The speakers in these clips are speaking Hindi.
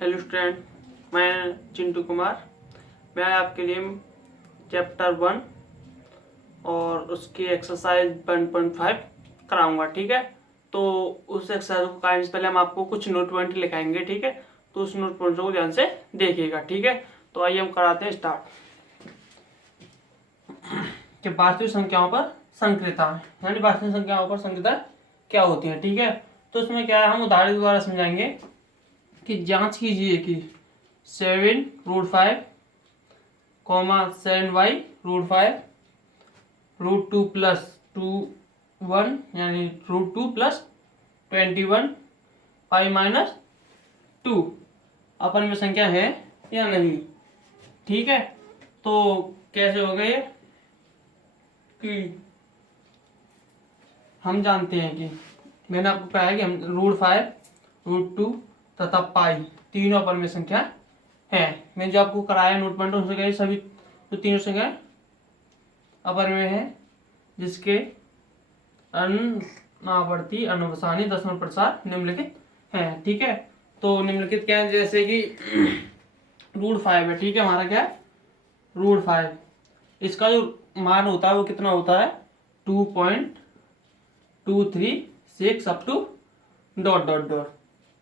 हेलो स्टूडेंट, मैं चिंटू कुमार। मैं आपके लिए चैप्टर 1 और उसकी एक्सरसाइज 1.5 कराऊंगा। ठीक है, तो उस एक्सरसाइज को कराने से पहले हम आपको कुछ नोट पॉइंट लिखाएंगे। ठीक है, तो उस नोट पॉइंट को ध्यान से देखिएगा। ठीक है, तो आइए हम कराते हैं स्टार्ट। कि वास्तविक संख्याओं पर संक्रियता, यानी वास्तविक संख्याओं पर संक्रियता क्या होती है। ठीक है, तो उसमें क्या है, हम उदाहरण द्वारा समझाएंगे कि जांच कीजिए कि 7√5, 7y√5, √2 प्लस 2 1 यानी √2 प्लस 21 5 माइनस 2 अपन में संख्या है या नहीं। ठीक है, तो कैसे हो गए कि हम जानते हैं कि मैंने आपको कहा है कि हम √5, √2 तथा पाई तीनों अपन में संख्या है। मैंने जो आपको कराया नोट पॉइंट उनसे कहे सभी तो तीनों संख्या अपर में है, जिसके अनावर्ती अनुवसानी दशमलव प्रसार निम्नलिखित है। ठीक है, तो निम्नलिखित क्या है, जैसे कि √5 है। ठीक है, हमारा क्या है √5, इसका जो मान होता है वो कितना होता है 2.236 अप टू ...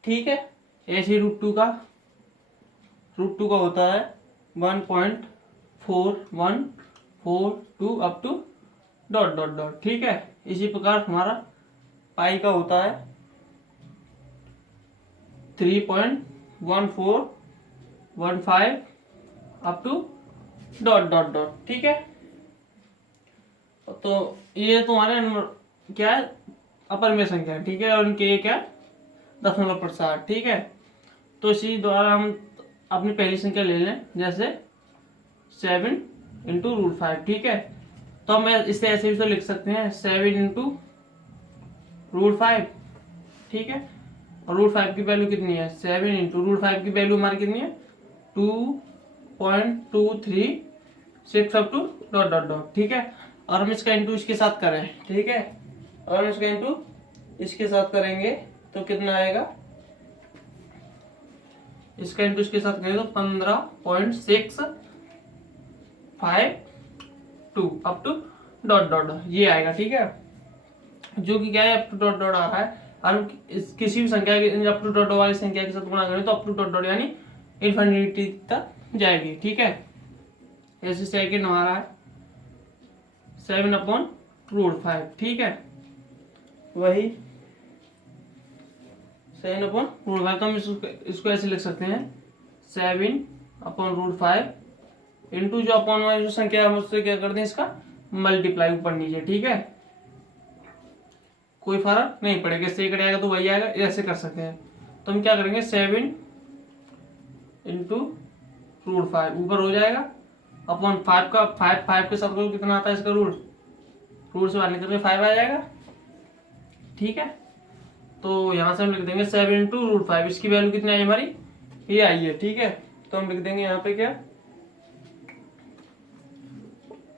ठीक है, ऐसे √2 का होता है 1.4142 अप टू ... ठीक है, इसी प्रकार हमारा पाई का होता है 3.1415 अप टू ... ठीक है, तो ये तुम्हारे क्या है अपर में संख्या है। ठीक है, और इनके ये क्या दशमलव प्रसार। ठीक है, तो इसी द्वारा हम अपनी पहली संख्या ले लें, जैसे 7 इंटू √5। ठीक है, तो हम इसे ऐसे भी तो लिख सकते हैं 7 इंटू √5। ठीक है, और √5 की वैल्यू कितनी है 7 इंटू √5 की वैल्यू हमारी कितनी है 2.236 अप टू ... ठीक है, और हम इसका इंटू इसके साथ करें। ठीक है, और हम इसका इंटू इसके साथ करेंगे तो कितना आएगा, इसका इंटू इसके साथ करें तो 15.652 अप टू ... ये आएगा। ठीक है, जो कि क्या है अप टू ... आ रहा है। और हम किसी भी संख्या के अप टू ... वाली संख्या के साथ गुणा करें तो अप टू ... यानी इन्फिनिटी तक जाएगी। ठीक है, ऐसे सेकंड हमारा है 7/√5। ठीक है, वही 7/√5, तो हम इसको ऐसे लिख सकते हैं 7/√5 इंटू जो अपॉन वाली जो संख्या है हम उससे क्या कर दें इसका मल्टीप्लाई ऊपर नीचे। ठीक है, कोई फर्क नहीं पड़ेगा, इससे एक आएगा तो वही आएगा, ऐसे कर सकते हैं। तो हम क्या करेंगे 7 इंटू √5 ऊपर हो जाएगा अपॉन 5 का 5 के साथ कितना आता है इसका रूट से बाहर निकल के 5 आ जाएगा। ठीक है, तो यहाँ से हम लिख देंगे 7 इंटू √5, इसकी वैल्यू कितनी आई हमारी ये आई है। ठीक है, तो हम लिख देंगे यहाँ पे क्या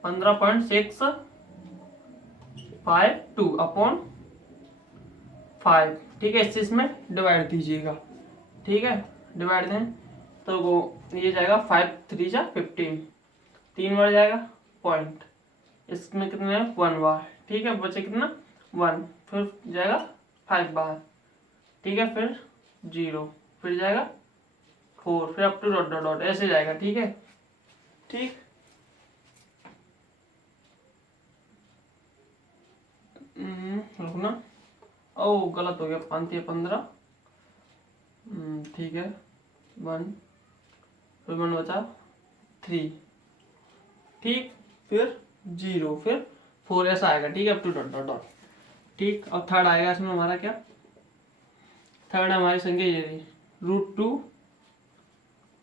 15.652 अपॉन 5। ठीक है, इसमें डिवाइड कीजिएगा। ठीक है, डिवाइड दें तो वो ये जाएगा 5 3 जा 15, 3 बार जाएगा पॉइंट, इसमें कितने 1 बार। ठीक है, बचे कितना 1, फिर जाएगा 5 बार। ठीक है, फिर 0, फिर जाएगा 4, फिर अप टू ... ऐसे जाएगा। ठीक है, ठीक रुकना, ओ गलत हो गया, 5 या 15। ठीक है, 1, फिर 1 बचा 3। ठीक, फिर 0, फिर 4, ऐसा आएगा। ठीक है, अप टू ... ठीक, और थर्ड आएगा इसमें हमारा क्या, थर्ड हमारी संख्या ये रही √2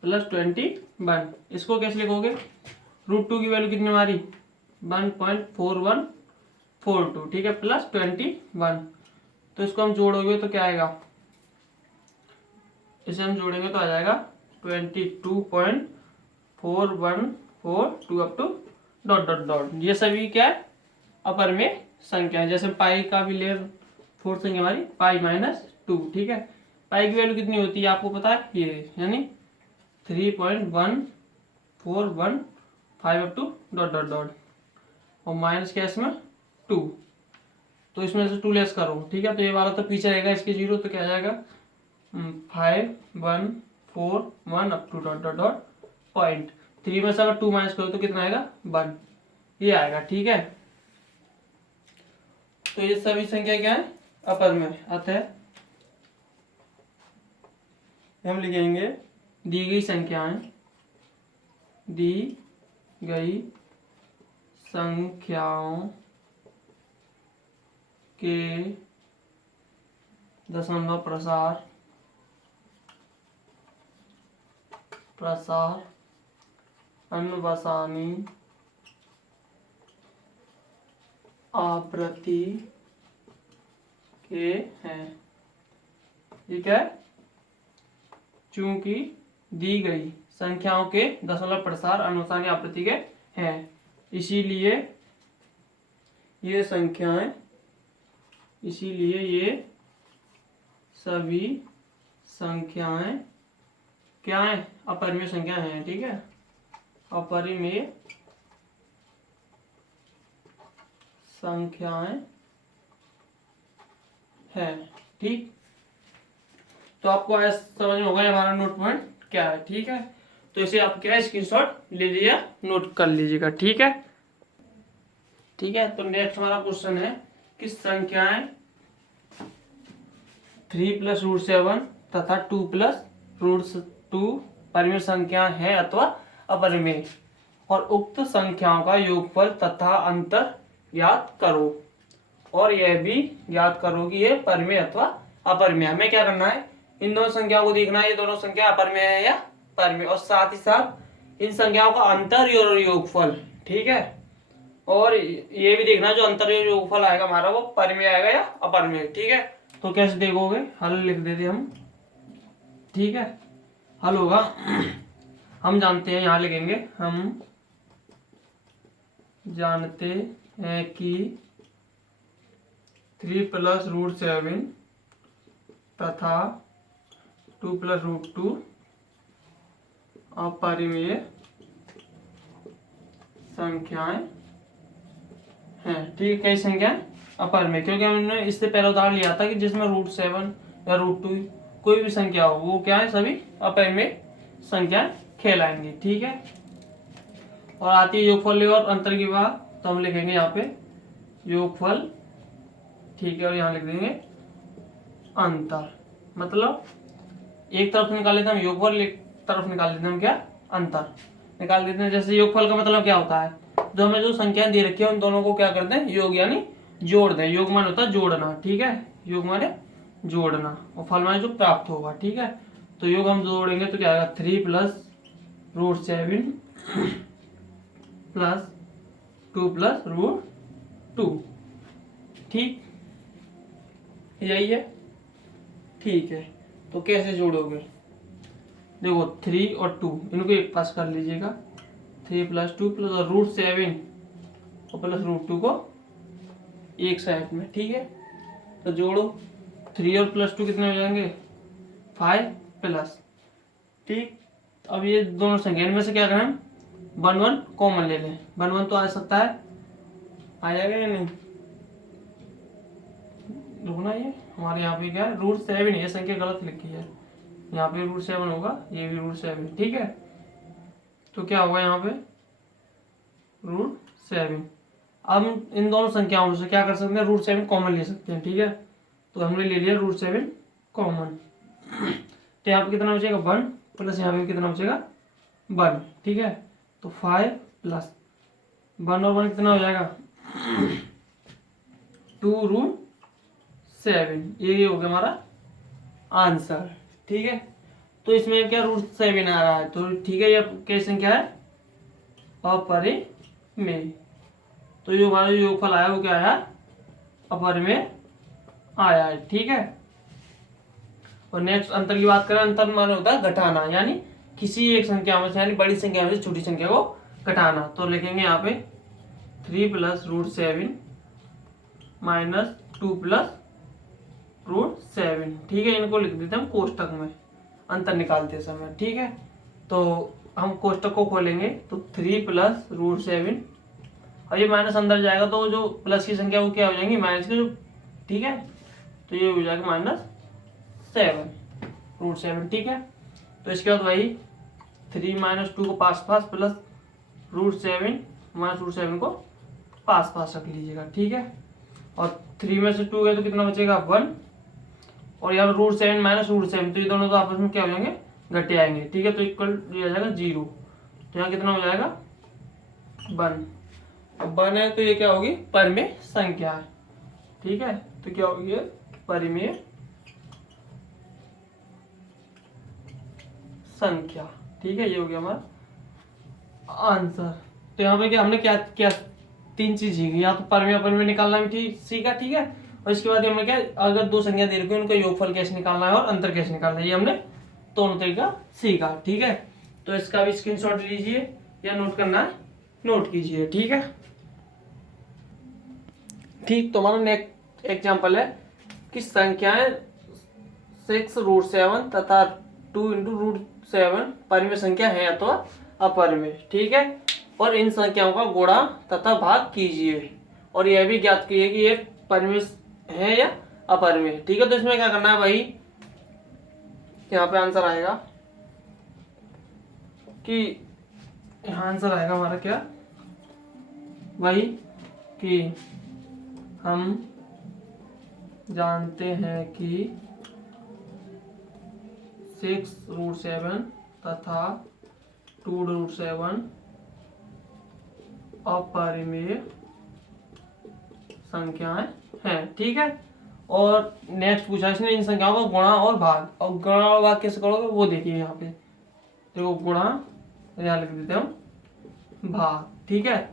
प्लस 21। इसको कैसे लिखोगे, √2 की वैल्यू कितनी हमारी 1.4142। ठीक है, प्लस 21, तो इसको हम जोड़ोगे तो क्या आएगा, इसे हम जोड़ेंगे तो आ जाएगा 22.4142 अप टू ... ये सभी क्या है अपर में संख्या है। जैसे पाई का भी ले फोर्थ संख्या हमारी पाई -2। ठीक है, पाई की वैल्यू कितनी होती है आपको पता है, ये यानी 3.1415 up to dot dot dot, और माइनस क्या इसमें 2, तो इसमें से 2 लेस करो, ठीक है। तो ये वाला तो पीछे रहेगा इसके 0, तो क्या आ जाएगा 5141 up to dot dot dot point 3 में से अगर 2 माइनस करो तो कितना आएगा 1, ये आएगा, ठीक है। तो ये सभी संख्या क्या है अपर में आता है, हम लिखेंगे दी गई संख्याएं, दी गई संख्याओं के दशमलव प्रसार अनुवसानी आवृत्ति के हैं। ये क्या है, चूंकि दी गई संख्याओं के दशमलव प्रसार अनुवसानी आवृत्ति के हैं, इसीलिए ये संख्याएं, इसीलिए ये सभी संख्याएं क्या है, अपरिमेय संख्या हैं, ठीक है। अपरिमेय संख्याएं हैं, ठीक। तो आपको आज समझ में होगा हमारा नोट पॉइंट क्या है, ठीक है। तो इसे आप क्या है स्क्रीनशॉट ले लीजिए, नोट कर लीजिएगा, ठीक है। ठीक है, तो नेक्स्ट हमारा क्वेश्चन है कि संख्याएं 3 + √7 तथा 2 + √2 परिमेय संख्या है अथवा अपरिमेय, और उक्त संख्याओं का योगफल तथा अंतर ज्ञात करो, और यह भी ज्ञात करो कि ये परिमेय अथवा अपरिमेय। हमें क्या करना है, इन दोनों संख्याओं को देखना है, ये दोनों संख्या अपरिमेय है या परिमेय, और साथ ही साथ इन संख्याओं का अंतर और योगफल, ठीक है। और ये भी देखना जो अंतर और योगफल आएगा हमारा वो परिमेय आएगा या अपरिमेय, ठीक है। तो कैसे देखोगे, हल लिख देते हम, ठीक है। हल होगा हम जानते हैं, यहां लिखेंगे, हम जानते हैं कि 3 + √7 तथा 2 + √2 अपरिमेय संख्याएं हैं, ठीक है। कई संख्याएं अपरिमेय, क्योंकि हमने इससे पहले उदाहरण लिया था कि जिसमें √7 या √2 कोई भी संख्या हो वो क्या है, सभी अपरिमेय संख्याएं कहलाएंगी, ठीक है। और आती है योगफल और अंतर की बात, तो हम लिखेंगे यहाँ पे योगफल, ठीक है, और यहाँ लिख देंगे अंतर, मतलब एक तरफ निकाल लेते हैं हम योगफल, एक तरफ निकाल लेते हैं हम क्या, अंतर निकाल देते हैं। जैसे योगफल का मतलब क्या होता है, जो हमें जो संख्याएं दे रखी है उन दोनों को क्या करते हैं, योग यानी जोड़ दें। योग मान होता है जोड़ना, ठीक है, योग माने जोड़ना, और फल माने जो प्राप्त होगा, ठीक है। तो योग हम जोड़ेंगे तो क्या आएगा, 3 + √7 + 2 + √2, ठीक, यही है, ठीक है। तो कैसे जोड़ोगे, देखो 3 और 2 इनको एक पास कर लीजिएगा, 3 + 2 + √7 और प्लस √2 को एक साइड में, ठीक है। तो जोड़ो, 3 और +2 कितने हो जाएंगे, 5+, ठीक। अब ये दोनों संख्या इनमें से क्या करें, 1 1 कॉमन ले लें, 1 1 तो आ सकता है, आ जाएगा या नहीं, रुकना, ये हमारे यहाँ पे क्या है √7, ये संख्या गलत लिखी है, यहाँ पे √7 होगा, ये भी √7, ठीक है। तो क्या होगा यहाँ पे √7। अब इन दोनों संख्याओं से क्या कर सकते हैं, √7 कॉमन ले सकते हैं, ठीक है। तो हमने ले लिया √7 कॉमन, तो यहाँ पे कितना बचेगा 1, प्लस यहाँ पे कितना बचेगा 1, ठीक है। तो 5 + 1 और 1 कितना हो जाएगा 2√7, ये हो गया हमारा आंसर, ठीक है। तो इसमें क्या √7 आ रहा है, तो ठीक है, ये क्या संख्या है, अपरिमेय। तो जो हमारा योगफल आया वो क्या आया, अपरिमेय आया है, ठीक है। और नेक्स्ट अंतर की बात करें, अंतर माने होता है घटाना, यानी किसी एक संख्या में से, यानी बड़ी संख्या में से छोटी संख्या को घटाना। तो लिखेंगे यहाँ पे 3 + √7 - 2 + √7। ठीक है, इनको लिख देते हैं हम कोष्टक में अंतर निकालते समय। ठीक है, तो हम कोष्टक को खोलेंगे तो 3 + √7, और ये माइनस अंदर जाएगा तो जो प्लस की संख्या वो क्या हो जाएंगी, माइनस की जो। ठीक है, तो ये हो जाएगा -7 √7। ठीक है, तो इसके बाद वही 3 - 2 को पास पास प्लस √7 -√7 को पास पास रख लीजिएगा। ठीक है, और 3 में से 2 गए तो कितना बचेगा 1, और यहाँ √7 -√7, तो ये दोनों तो आपस में क्या हो जाएंगे, घटे आएंगे। ठीक है, तो इक्वल दिया जाएगा 0, तो यहाँ कितना हो जाएगा 1। अब 1 है तो ये क्या होगी, परिमेय संख्या है। ठीक है, तो क्या होगी ये परिमेय संख्या। ठीक है, ये हो गया हमारा आंसर। तो यहाँ पे क्या हमने क्या क्या 3 चीज सीखी, या तो परिमेय अपरिमेय निकालना भी सीखा। ठीक है, और इसके बाद हमने क्या, अगर 2 संख्या दे रखी है उनका योगफल कैसे निकालना है और अंतर कैसे निकालना है, ये हमने दोनों तरीका सीखा। ठीक है, तो इसका भी स्क्रीनशॉट लीजिए या नोट करना है नोट कीजिए। ठीक है, ठीक। तो हमारा नेक्स्ट एग्जाम्पल है कि संख्याएं 6√7 तथा 2 × √7 परिमेय संख्या है अथवा अपरिमेय। ठीक है, और इन संख्याओं का गुणा तथा भाग कीजिए, और यह भी ज्ञात कीजिए कि ये परिमेय है या अपरिमेय। ठीक है, तो इसमें क्या करना है भाई, यहाँ पे आंसर आएगा कि यहाँ आंसर आएगा हमारा क्या, वही कि हम जानते हैं कि 6√7 तथा 2√7 अपरिमेय संख्याएं हैं। ठीक है, और नेक्स्ट पूछा इसने इन संख्याओं का गुणा और भाग, और गुणा और भाग कैसे करोगे वो देखिए यहाँ पे, देखो गुणा, यहाँ लिख देते हम भाग। ठीक है,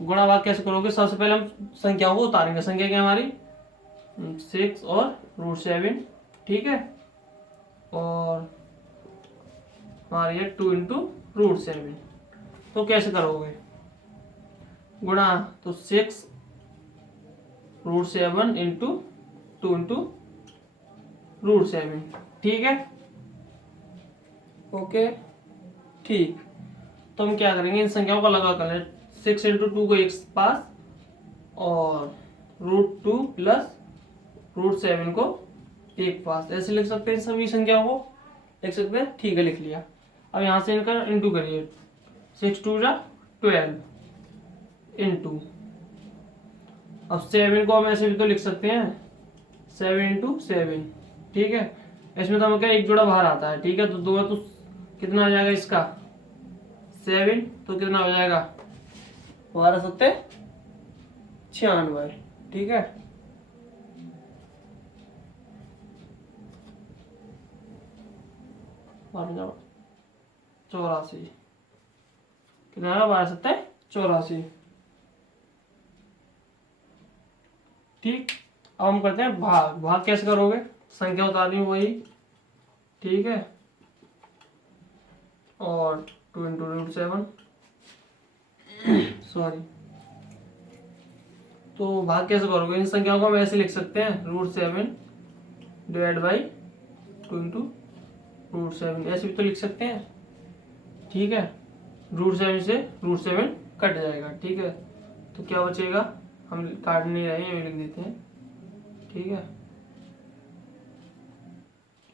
गुणा भाग कैसे करोगे, सबसे पहले हम संख्याओं को उतारेंगे। संख्या क्या हमारी 6 और √7। ठीक है, और हमारी है 2 × √7। तो कैसे करोगे गुणा, तो 6 √7 × 2 × √7। ठीक है, ओके। ठीक, तो हम क्या करेंगे, इन संख्याओं का लगा कर लें। 6 × 2 को एक पास, और √2 + √7 को एक पास, ऐसे लिख सकते हैं। सभी संख्याओं को लिख सकते हैं। ठीक है, लिख लिया। अब यहाँ से इनका इंटू करिए, 6 × 2 = 12 इंटू, अब 7 को हम ऐसे भी तो लिख सकते हैं 7 × 7। ठीक है, इसमें तो हमें क्या एक जोड़ा बाहर आता है। ठीक है, तो 2 है तो कितना आ जाएगा इसका 7, तो कितना हो जाएगा 12 × 7 = 96। ठीक है, और 84, कितना आएगा 12 × 7 = 84। ठीक, अब हम करते हैं भाग। भाग कैसे करोगे, संख्या उतारनी वही। ठीक है, और 2 × √7 सॉरी, तो भाग कैसे करोगे, इन संख्याओं को हम ऐसे लिख सकते हैं √7 / 2 × √7, ऐसे भी तो लिख सकते हैं। ठीक है, √7 से √7 कट जाएगा। ठीक है, तो क्या बचेगा, हम काट नहीं रहे हैं, ये लिख देते हैं। ठीक है,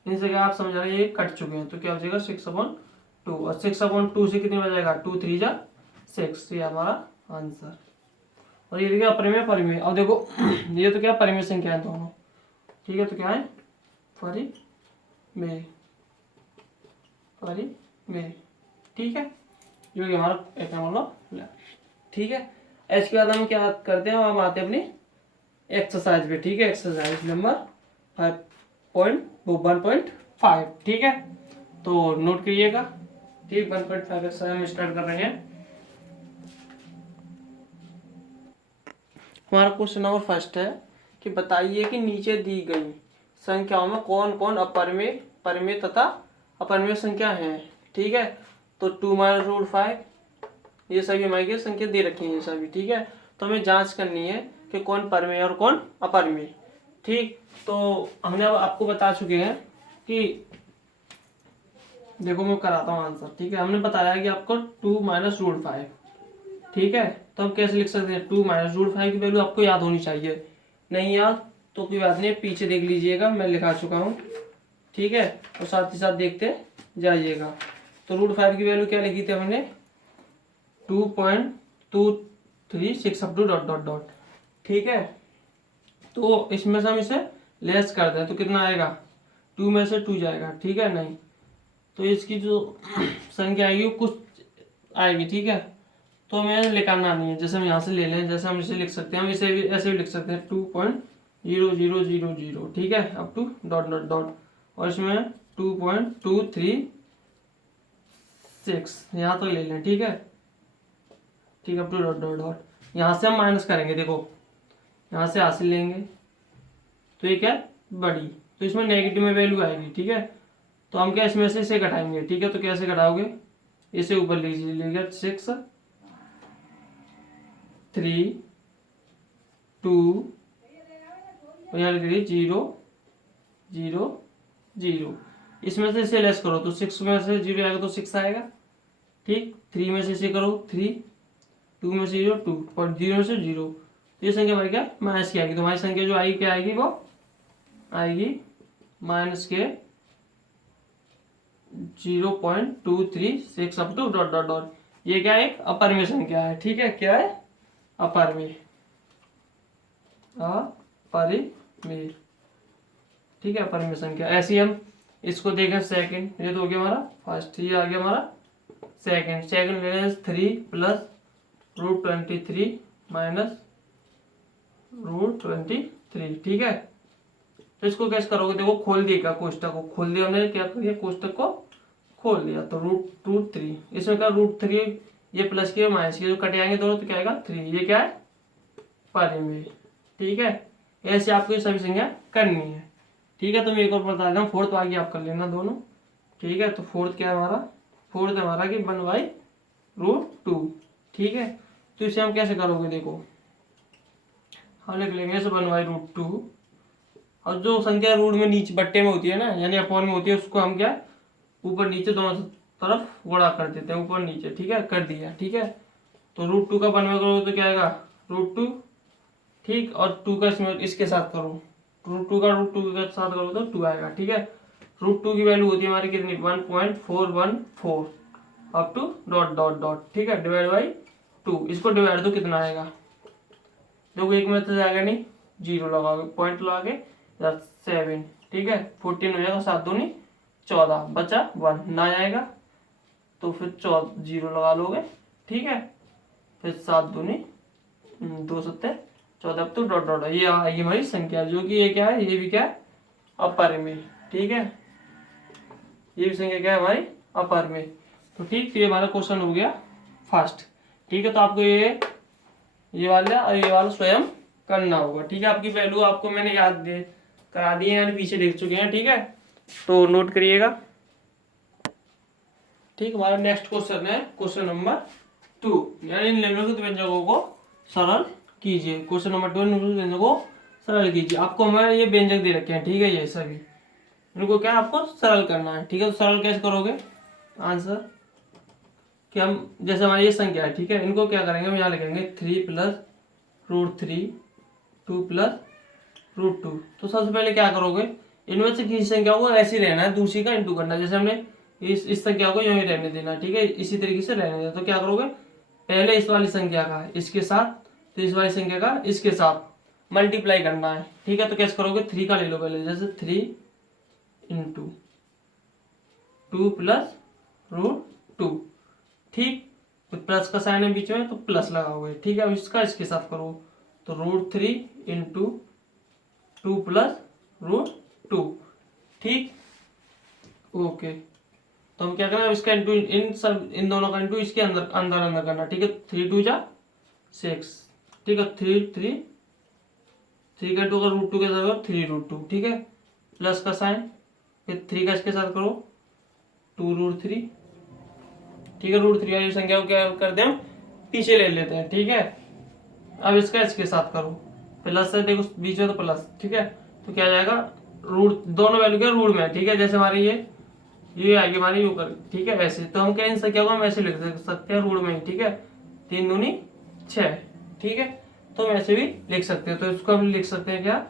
इन जगह आप समझ रहे हैं ये कट चुके हैं, तो क्या बचेगा 6/2, और 6/2 से कितने बचेगा 2 × 3 = 6, ये हमारा आंसर। और ये देखिए अपरिमेय परिमेय, अब देखो ये तो क्या परिमेय संख्या है दोनों। ठीक है, तो क्या है परिमेय परिमेय। ठीक है, जो कि हमारा एक नंबर। ठीक है, इसके बाद हम क्या करते हैं, हम आते हैं अपनी एक्सरसाइज पे। ठीक है, एक्सरसाइज नंबर 1.5। ठीक है, तो नोट करिएगा। ठीक, 1.5 एक्सरसाइज हम स्टार्ट कर रहे हैं। हमारा क्वेश्चन नंबर फर्स्ट है कि बताइए कि नीचे दी गई संख्याओं में कौन कौन अपरिमेय परिमेय तथा अपरिमेय संख्या है। ठीक है, तो 2 - √5 ये सभी हमारी संख्या दे रखी है ये सभी। ठीक है, तो हमें जांच करनी है कि कौन परिमेय और कौन अपरिमेय। ठीक, तो हमने अब आपको बता चुके हैं कि देखो मैं कराता हूँ आंसर। ठीक है, हमने बताया कि आपको 2 माइनस रूट 5। ठीक है, तो हम कैसे लिख सकते हैं, 2 माइनस रूट 5 की वैल्यू आपको याद होनी चाहिए। नहीं याद तो कोई बात नहीं, पीछे देख लीजिएगा, मैं लिखा चुका हूँ। ठीक है, और साथ ही साथ देखते जाइएगा। तो रूट 5 की वैल्यू क्या लिखी थी हमने, 2.236 up to dot dot dot. ठीक है, तो इसमें से हम इसे लेस कर दें तो कितना आएगा, 2 में से 2 जाएगा। ठीक है, नहीं तो इसकी जो संख्या आएगी वो कुछ आएगी। ठीक है, तो हमें निकालना नहीं है, जैसे हम यहाँ से ले लें, जैसे हम इसे लिख सकते हैं, हम इसे भी ऐसे भी लिख सकते हैं 2.0000। ठीक है, up to dot dot dot, और इसमें 2.236 यहाँ तक ले लें। ठीक है, ठीक है, up to dot dot dot. यहाँ से हम माइनस करेंगे, देखो यहाँ से हासिल लेंगे तो ये क्या है, बड़ी, तो इसमें नेगेटिव में वैल्यू आएगी। ठीक है, तो हम क्या इसमें से इसे घटाएंगे। ठीक है, तो कैसे घटाओगे, इसे ऊपर लीजिएगा 6 3 2 और यहाँ लिख 0 0 0। इसमें से इसे लेस करो तो 6 में से 0 आएगा तो 6 आएगा। ठीक, 3 में से इसे करो 3, 2 में से 0 2 और 0 में से 0। ये संख्या हमारी क्या, माइनस की आएगी। तो हमारी संख्या जो आएगी क्या आएगी, वो आएगी माइनस के 0.236 up to dot dot dot. ये क्या है, एक अपरिमेय संख्या है। ठीक है, क्या है, अपरिमेय, अपरिमेय। ठीक है, अपरिमेय संख्या। ऐसी हम इसको देखें सेकंड, ये तो हो गया हमारा फर्स्ट, ये आ गया हमारा सेकंड। सेकंड ले लें 3 प्लस रूट 23 माइनस रूट 23। ठीक है, तो इसको कैसे करोगे, देखो खोल दिएगा कोष्टक को, खोल दिया हमने, क्या किया कोष्टक को खोल दिया, तो रूट 3, इसमें क्या रूट 3, ये प्लस की और माइनस की जो कट आएंगे दोनों तो क्या आएगा 3। ये क्या है, परिमेय। ठीक है, ऐसे आपको ये सभी संख्या करनी है। ठीक है, तो मैं एक और बता रहा हूँ, फोर्थ आगे आप कर लेना दोनों। ठीक है, तो फोर्थ क्या है हमारा, फोर्थ हमारा कि 1/√2। ठीक है, तो इसे हम कैसे करोगे, देखो हम लिख लेंगे इसे 1/√2, और जो संख्या रूट में नीचे बट्टे में होती है ना, यानी अपॉन में होती है, उसको हम क्या ऊपर नीचे दोनों तरफ गुणा कर देते हैं, ऊपर नीचे। ठीक है, कर दिया। ठीक है, तो √2 का 1 करोगे तो क्या आएगा √2। ठीक, और 2 का इसमें इसके साथ करो, √2 का √2 के साथ करो तो 2 आएगा। ठीक है, √2 की वैल्यू होती है हमारी कितनी, 1.414 up to dot dot dot. ठीक है, डिवाइड बाई 2, इसको डिवाइड दो कितना आएगा, देखो एक में तो जाएगा नहीं, 0 लगाओगे, पॉइंट लगा के 7। ठीक है, 14 हो जाएगा, 7 दूनी 14, बचा 1 ना आएगा तो फिर 0 लगा लोगे। ठीक है, फिर 7 दूनी 2 7 14 अब तो डॉट डॉट। ये हमारी संख्या, जो कि ये क्या है, ये भी क्या है, अपरिमेय। ठीक है, ये भी संख्या क्या है हमारी, अपरिमेय। तो ठीक, तो ये हमारा क्वेश्चन हो गया फर्स्ट। ठीक है, तो आपको ये वाला और ये वाला स्वयं करना होगा। ठीक है, आपकी वैल्यू आपको मैंने याद करा दी है, यानी पीछे देख चुके हैं। ठीक है, तो नोट करिएगा। ठीक, हमारा नेक्स्ट क्वेश्चन है क्वेश्चन नंबर 2, यानी निम्नलिखित व्यंजकों को सरल कीजिए। क्वेश्चन नंबर 2, निम्नलिखित व्यंजकों को सरल कीजिए। आपको हमारे ये व्यंजक दे रखे हैं। ठीक है, ये सभी इनको क्या आपको सरल करना है। ठीक है, तो सरल कैसे करोगे, आंसर कि हम जैसे हमारी ये संख्या है। ठीक है, इनको क्या करेंगे, हम यहाँ लिखेंगे 3 प्लस √3 2 प्लस √2। तो सबसे पहले क्या करोगे, इनमें से किसी संख्या को ऐसे रहना है, दूसरी का इंटू करना है। जैसे हमने इस संख्या को यूं ही रहने देना। ठीक है, इसी तरीके से रहने देना। तो क्या करोगे, पहले इस वाली संख्या का इसके साथ, तो इस वाली संख्या का इसके साथ मल्टीप्लाई करना है। ठीक है, तो कैसे करोगे, 3 का ले लो पहले, जैसे 3 इंटू 2 प्लस √2। ठीक, तो प्लस का साइन है बीच में तो प्लस लगाओगे। ठीक है, अब इसका इसके साथ करो, तो √3 इंटू 2 प्लस √2। ठीक, ओके, तो हम क्या करें, इसका इंटू इन दोनों का इंटू इसके अंदर अंदर अंदर करना। ठीक है, 3 2 जा 6। ठीक है, 3 3 3 का 2 का √2 के साथ करो 3√2। ठीक है, प्लस का साइन, फिर 3 का इसके साथ करो 2√3। ठीक है, √3 वाली संख्या को क्या करते हैं, हम पीछे ले लेते हैं। ठीक है, अब इसका इसके साथ करो, प्लस है देखो बीच में तो प्लस। ठीक है, तो क्या आ जाएगा, रूट दोनों वैल्यू क्या रूट में, ठीक है। जैसे हमारी ये आएगी हमारी यू कर, ठीक है। वैसे तो हम क्या इन संख्या को हम ऐसे लिख सकते हैं रूट में, ठीक है। 3 दूनी 6, ठीक है। तो हम ऐसे भी लिख सकते हैं, तो इसको हम लिख सकते हैं क्या,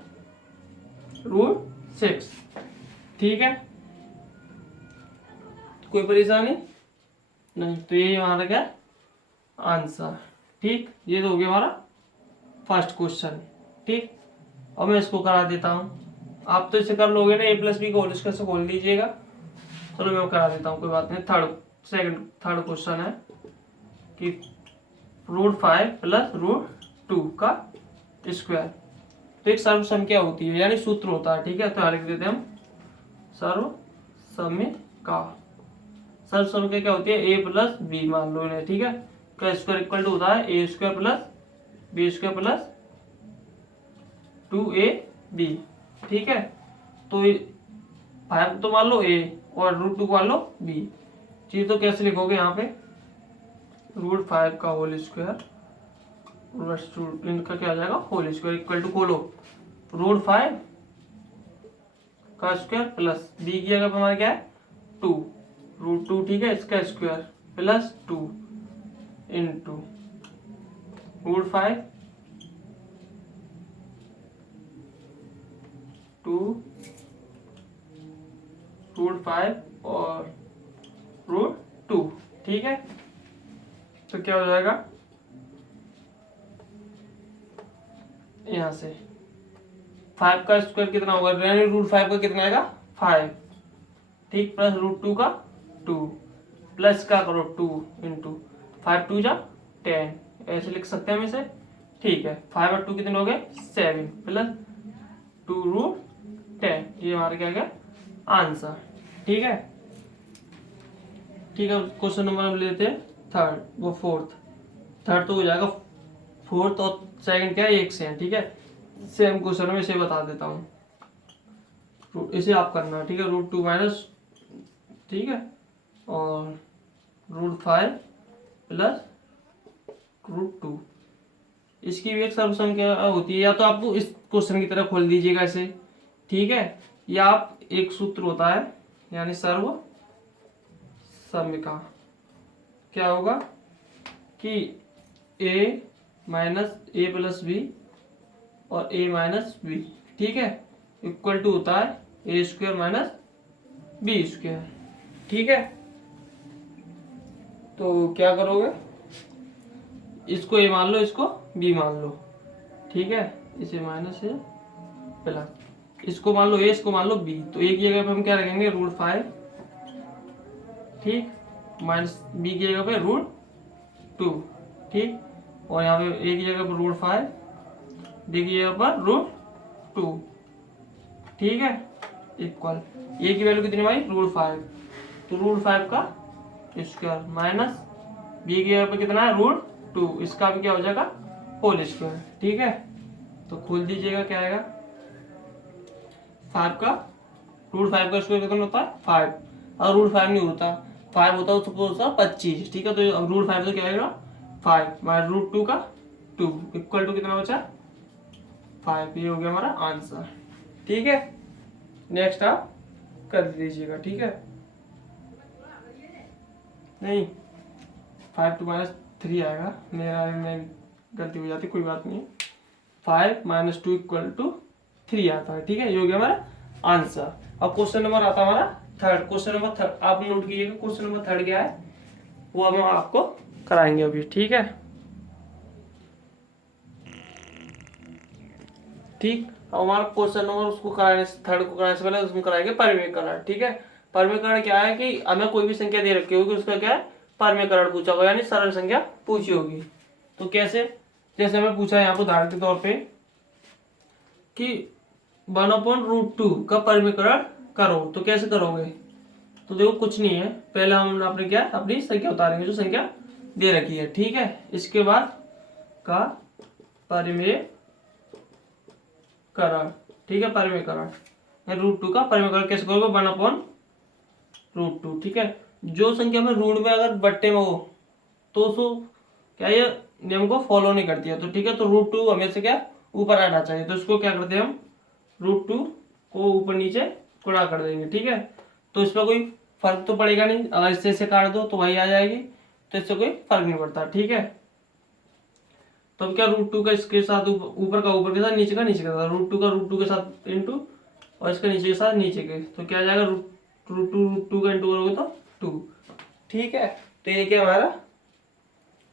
√6, ठीक है। कोई परेशानी नहीं, तो ये हमारा क्या आंसर, ठीक। ये तो हो गया हमारा फर्स्ट क्वेश्चन, ठीक। अब मैं इसको करा देता हूँ, आप तो इसे कर लोगे ना, a+b को होल स्क्वायर से खोल दीजिएगा। चलो मैं करा देता हूँ, कोई बात नहीं। थर्ड क्वेश्चन है कि √5 + √2 का स्क्वायर। तो एक सर्व संख्या होती है, यानी सूत्र होता है, ठीक है। तो यहाँ लिख देते हैं हम सर्व समय का। सर्व संख्या क्या होती है, a+b मान लो इन्हें, ठीक है। का स्क्वायर इक्वल टू होता है a² + b² + 2ab, ठीक है। तो 5 तो मान लो a और √2 मान लो b। चीज तो कैसे लिखोगे यहाँ पे, √5 का होल स्क्वायर इनका क्या आ जाएगा होल स्क्वायर इक्वल टू, खोलो, √5 का स्क्वायर प्लस b की जगह पे हमारा क्या है 2, √2, ठीक है, इसका स्क्वायर प्लस 2 इंटू √5 2 √5 और √2, ठीक है। तो क्या हो जाएगा यहाँ से 5 का स्क्वायर कितना होगा, √5 का कितना आएगा 5, ठीक, प्लस √2 का 2, प्लस का करो 2 इंटू 5 2 जा 10, ऐसे लिख सकते हैं हम इसे, ठीक है। 5 और 2 कितने हो गए 7 प्लस 2√10, ये हमारा क्या गया आंसर, ठीक है। ठीक है, क्वेश्चन नंबर हम लेते हैं थर्ड, वो थर्ड तो हो जाएगा, फोर्थ और सेकंड क्या है एक से है, ठीक है। सेम क्वेश्चन में इसे बता देता हूँ, इसे आप करना, ठीक है। √2 माइनस, ठीक है, और √5 + √2, इसकी भी एक सर्व संख्या होती है। या तो आप इस क्वेश्चन की तरह खोल दीजिएगा इसे, ठीक है, या आप एक सूत्र होता है, यानी सर्व समीका, क्या होगा कि a + b और a - b, ठीक है, इक्वल टू होता है a² - b², ठीक है। तो क्या करोगे, इसको a मान लो, इसको b मान लो, ठीक है। इसे माइनस है प्लस, इसको मान लो a, इसको मान लो b। तो a की जगह पे हम क्या रखेंगे √5, ठीक, माइनस b की जगह पे √2, ठीक, और यहाँ पे a की जगह पर √5, b की जगह पर √2, ठीक है, इक्वल a की वैल्यू कितनी भाई √5, तो √5 का स्क्वायर माइनस b की जगह पे कितना है √2, इसका भी क्या हो जाएगा होल स्क्वायर, ठीक है। तो खोल दीजिएगा, क्या आएगा 5 का √5 का स्क्वायर कितना होता है 5, और √5 नहीं होता, 5 होता है तो होता 25, ठीक है। तो √5 तो क्या आएगा 5 माइनस √2 का 2 इक्वल टू कितना बचा 5, ये हो गया हमारा आंसर, ठीक है। नेक्स्ट आप कर दीजिएगा, ठीक है। नहीं 5 2 - 3 आएगा, मेरा में गलती हो जाती, कोई बात नहीं। 5 - 2 = 3 आता है, ठीक है। ये हो गया हमारा आंसर। अब क्वेश्चन नंबर आता है हमारा थर्ड। क्वेश्चन नंबर थर्ड आप नोट कीजिएगा, क्वेश्चन नंबर थर्ड क्या है वो हम आपको कराएंगे अभी, ठीक है। ठीक, अब हमारा क्वेश्चन नंबर उसको कराने से, थर्ड को कराने से पहले उसमें कराएंगे परिमेयकरण, ठीक है। परिमेयकरण क्या है कि हमें कोई भी संख्या दे रखी होगी, उसका क्या है परिमेयकरण पूछा होगा, यानी सरल संख्या पूछी होगी। तो कैसे, जैसे हमें पूछा है यहाँ पर उदाहरण के तौर पे कि 1/√2 का परिमेयकरण करो, तो कैसे करोगे। तो देखो कुछ नहीं है, पहले हम अपने क्या अपनी संख्या उतारेंगे जो संख्या दे रखी है, ठीक है। इसके बाद का परिमेयकरण, ठीक है, परिमेयकरण √2 का परिमेयकरण कैसे करोगे 1/√2, ठीक है। जो संख्या में ऋण में अगर बट्टे में हो तो उसको क्या ये नियम को फॉलो नहीं करती है, तो ठीक है। तो √2 हमेशा क्या ऊपर आना चाहिए, तो इसको क्या करते हैं हम √2 को ऊपर नीचे गुणा कर देंगे, ठीक है। तो इसमें कोई फर्क तो पड़ेगा नहीं, अगर इससे इसे काट दो तो वही आ जाएगी, तो इससे कोई फर्क नहीं पड़ता, ठीक है। तो अब क्या √2 का इसके साथ ऊपर का ऊपर के साथ, नीचे का नीचे के साथ, √2 का √2 के साथ इंटू, और इसका नीचे के साथ नीचे के, तो क्या आ जाएगा √2 का इंटू करोगे तो 2, ठीक है। तो ये क्या हमारा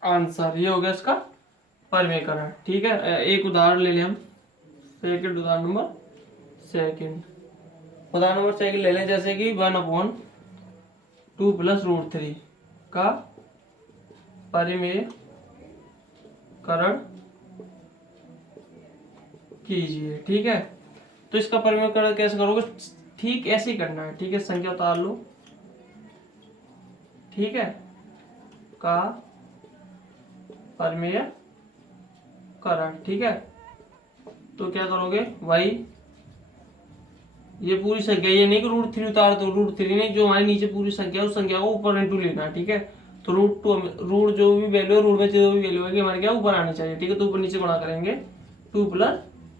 आंसर, ये हो गया इसका परमीकरण, ठीक है। एक उदाहरण ले लें हम, सेकंड उदाहरण नंबर सेकंड ले लें, जैसे कि 1/2 + √3 का परिमेयकरण कीजिए, ठीक है। तो इसका परिमेयकरण कैसे करोगे, ठीक ऐसे ही करना है, ठीक है। संख्या उतार लो, ठीक है, का परिमेयकरण, ठीक है। तो क्या करोगे, वही ये पूरी संख्या, ये नहीं कि √3 उतार दो, √3 नहीं, जो हमारी नीचे पूरी संख्या है उस संख्या को ऊपर इंटू लेना है, ठीक है। तो √2 जो भी वैल्यू है, रूट में जो भी वैल्यू है हमारे क्या ऊपर आनी चाहिए, ठीक है। तो ऊपर नीचे गुणा करेंगे 2 +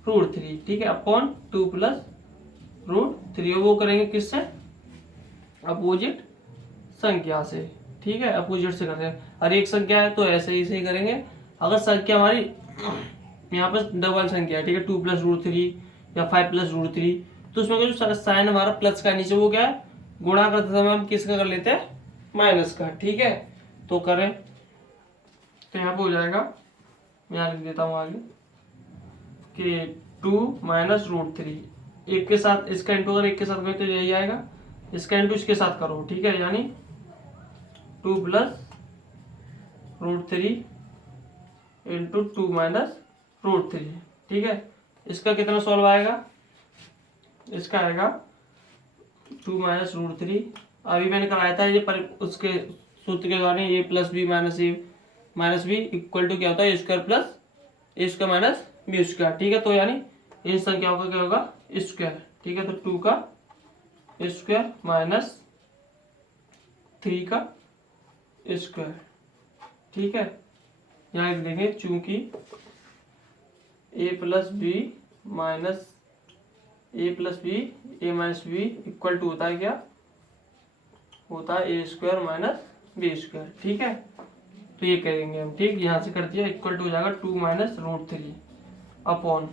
√3, ठीक है, अपॉन 2 + √3, वो करेंगे किससे, अपोजिट संख्या से, ठीक है, अपोजिट से कर रहे हैं। और एक संख्या है तो ऐसे ही सही करेंगे। अगर संख्या हमारी यहाँ पर डबल संख्या है, ठीक है, 2 + √3 या 5 + √3, तो उसमें जो साइन हमारा प्लस का नीचे वो क्या है, गुणा करते समय हम किसका कर लेते हैं, माइनस का, ठीक है। तो करें तो यहाँ पे हो जाएगा, मैं यहाँ लिख देता हूँ आगे कि 2 - √3, एक के साथ इसका इंटू अगर एक के साथ करें तो यही आएगा, इसका इंटू इसके साथ करो, ठीक है, यानी 2 + √3 इंटू 2 - √3, ठीक है। इसका कितना सॉल्व आएगा, इसका आएगा 2 - √3, अभी मैंने कराया था ये पर उसके सूत्र के द्वारा, a + b - b equal to क्या होता है, a² + a² - b², ठीक है। तो यानी इन संख्याओं का क्या होगा, स्क्वायर, ठीक है। तो 2 का स्क्वायर माइनस 3 का स्क्वायर, ठीक है। यहाँ लिख देंगे चूंकि a + b - b equal to होता है क्या, होता है a² - b², ठीक है। तो ये करेंगे हम, ठीक, यहाँ से कर दिया, इक्वल टू हो जाएगा 2 - √3 अपॉन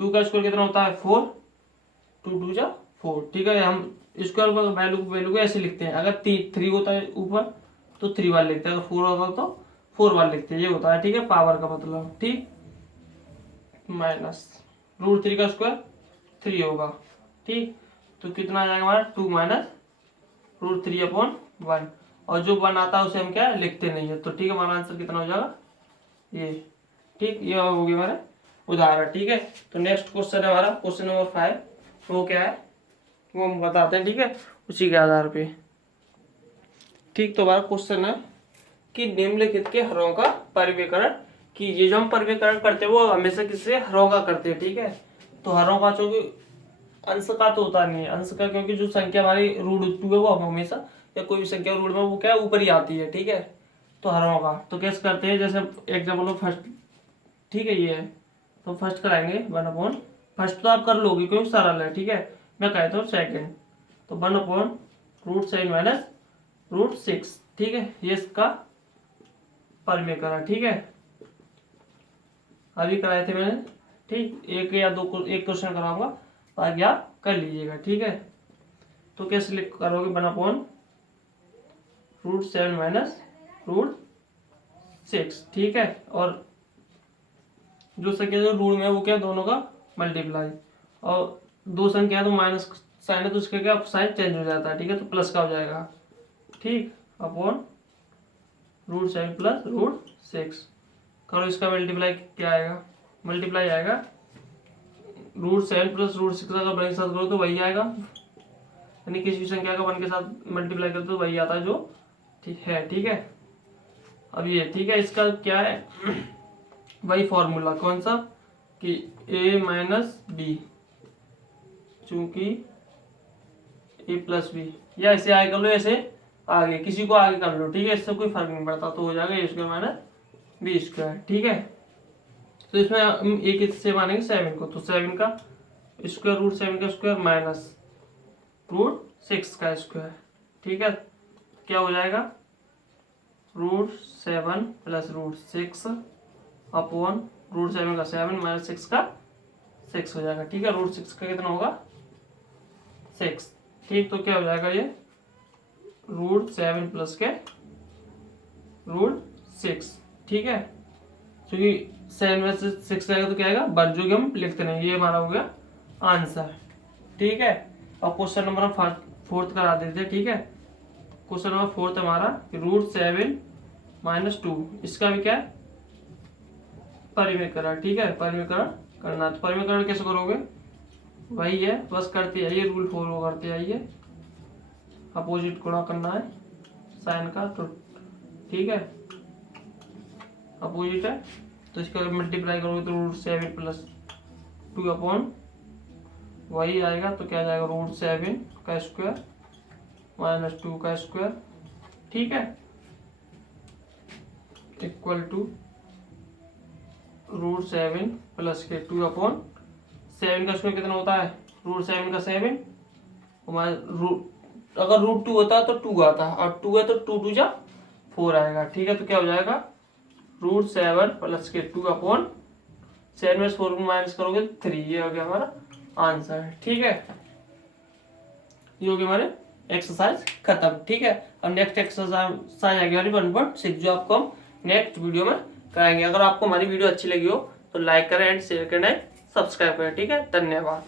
2 का स्क्वायर कितना होता है 4, 2 × 2 = 4, ठीक है। हम स्क्वायर का वैल्यू को ऐसे लिखते हैं, अगर 3 होता है ऊपर तो 3 बार लिखते हैं, अगर 4 होता तो 4 बार लिखते हैं, ये होता है, ठीक है, पावर का मतलब, ठीक। माइनस √3 का स्क्वायर 3 होगा, ठीक। तो कितना आ जाएगा हमारा 2 - √3 अपॉन 1, और जो 1 आता है उसे हम क्या लिखते नहीं है, तो ठीक है, हमारा आंसर कितना हो जाएगा ये, ठीक। ये हो गया हमारा उदाहरण, ठीक है। तो नेक्स्ट क्वेश्चन है हमारा क्वेश्चन नंबर 5, वो क्या है वो हम बताते हैं, ठीक है, उसी के आधार पे, ठीक। तो हमारा क्वेश्चन है कि निम्नलिखित के हरों का परिवेकरण कीजिए। जो हम परिवेकरण करते हैं वो हमेशा किससे, हरों का करते हैं, ठीक है। तो हरों का, चूंकि अंश का तो होता नहीं है, अंश का क्योंकि जो संख्या हमारी √2 है वो हम हमेशा, या कोई भी संख्या रूट में वो क्या है ऊपर ही आती है, ठीक है। तो हरों का तो कैसे करते हैं, जैसे एग्जाम्पल फर्स्ट, ठीक है, ये है तो फर्स्ट कराएंगे 1/, फर्स्ट तो आप कर लोगे क्योंकि सरल है, ठीक है। मैं कहता हूँ सेकेंड, तो 1/√7 - √6, ठीक है, ये इसका परिमेयकरण, ठीक है। अभी कराए थे मैंने, ठीक, एक या दो एक क्वेश्चन कराऊंगा, ताकि आप कर लीजिएगा, ठीक है। तो कैसे लिख करोगे, 1/√7 - √6, ठीक है। और जो संख्या जो रूट में है वो क्या, दोनों का मल्टीप्लाई, और दो संख्या तो माइनस साइन है तो उसका क्या साइन चेंज हो जाता है, ठीक है, तो प्लस का हो जाएगा, ठीक, अपॉन √7 + √6 करो, इसका मल्टीप्लाई क्या आएगा, मल्टीप्लाई आएगा √7 + √6 अगर 1 के साथ करो तो वही आएगा, यानी किसी भी संख्या का 1 के साथ मल्टीप्लाई करो तो वही आता है जो ठीक है, ठीक है। अब ये, ठीक है, इसका क्या है वही फॉर्मूला, कौन सा, कि a - b चूंकि a + b, या ऐसे आगे कर लो, ऐसे आगे किसी को आगे कर लो, ठीक है, इससे कोई फर्क नहीं पड़ता, तो हो जाएगा a² - b², ठीक है। तो इसमें हम एक इससे मानेंगे 7 को, तो 7 का स्क्वायर रूट 7 का स्क्वायर माइनस रूट 6 का स्क्वायर। ठीक है, क्या हो जाएगा root 7 plus root 6 upon root 7 का 7 माइनस 6 का 6 हो जाएगा। ठीक है, रूट 6 का कितना होगा 6। ठीक, तो क्या हो जाएगा ये रूट 7 प्लस के रूट 6। ठीक है, क्योंकि 7 में से 6 जाएगा तो क्या आएगा बट जो कि हम लिखते नहीं, ये हमारा हो गया आंसर। ठीक है, और क्वेश्चन नंबर हम फोर्थ करा देते हैं। ठीक है, क्वेश्चन नंबर फोर्थ हमारा रूट 7 माइनस 2, इसका भी क्या है परिमेयकरण। ठीक है, परिमेयकरण करना, तो परिमेयकरण कैसे करोगे, वही है बस करते आइए, रूल फॉलो करते आइए। अपोजिट गुणा करना है साइन का, तो ठीक है अपोजिट है तो इसका मल्टीप्लाई करोगे तो रूट 7 प्लस 2 अपॉन वही आएगा, तो क्या जाएगा रूट 7 का स्क्वायर माइनस 2 का स्क्वायर। ठीक है, इक्वल टू रूट 7 प्लस के 2 अपॉन 7 का स्क्वायर कितना होता है रूट 7 का 7, अगर रूट 2 होता तो 2 आता, और 2 है तो 2 2 जा 4 आएगा। ठीक है, तो क्या हो जाएगा रूट 7 प्लस के 2 अपॉन 7 में 4 माइनस करोगे 3, ये हो गया हमारा आंसर। ठीक है, ये हो गया हमारे एक्सरसाइज खत्म। ठीक है, और नेक्स्ट एक्सरसाइज आ गया 1.6 जो आपको हम नेक्स्ट वीडियो में कराएंगे। अगर आपको हमारी वीडियो अच्छी लगी हो तो लाइक करें एंड शेयर करें, सब्सक्राइब करें। ठीक है, धन्यवाद।